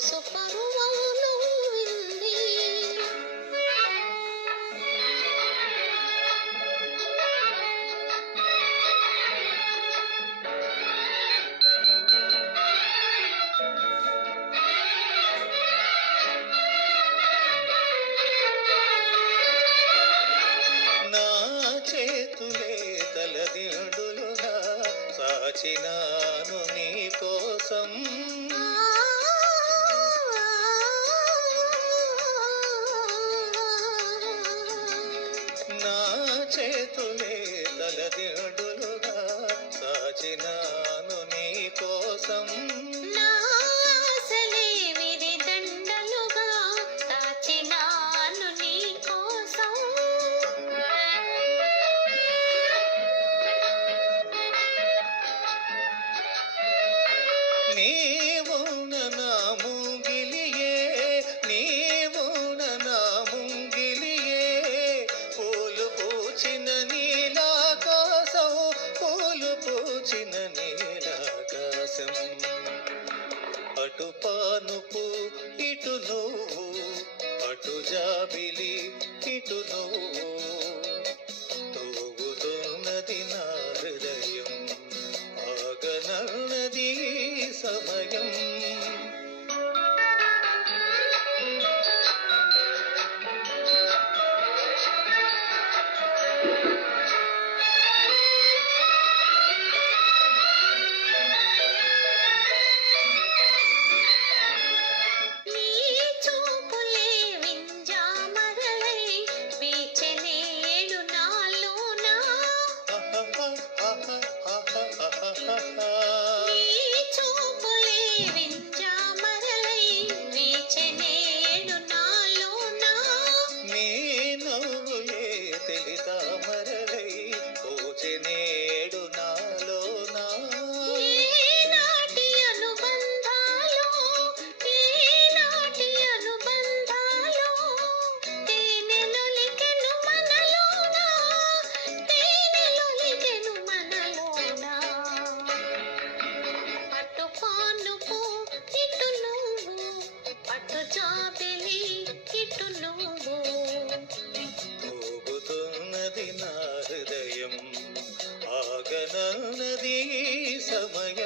మనసు పరువమును వింది నా చేతులే తలదిండులుగా సాచినాను నీ కోసం నా చేతులే తలదిండులుగా సాచినాను నీ కోసం నీవున నా ముంగిలియే నీవున నా ముంగిలియే పూలు పూచిన నీలాకాశం పూలు పూచిన నీలాకాశం అటు పానుపు ఇటు నువ్వు అటు జాబిలి ఇటు నువ్వు తూగుతున్నది నా హృదయం ఆగనన్నది సమయం తెలితామరలై పోచె నేడు నాలోనా నా హృదయం ఆగనన్నది సమయం.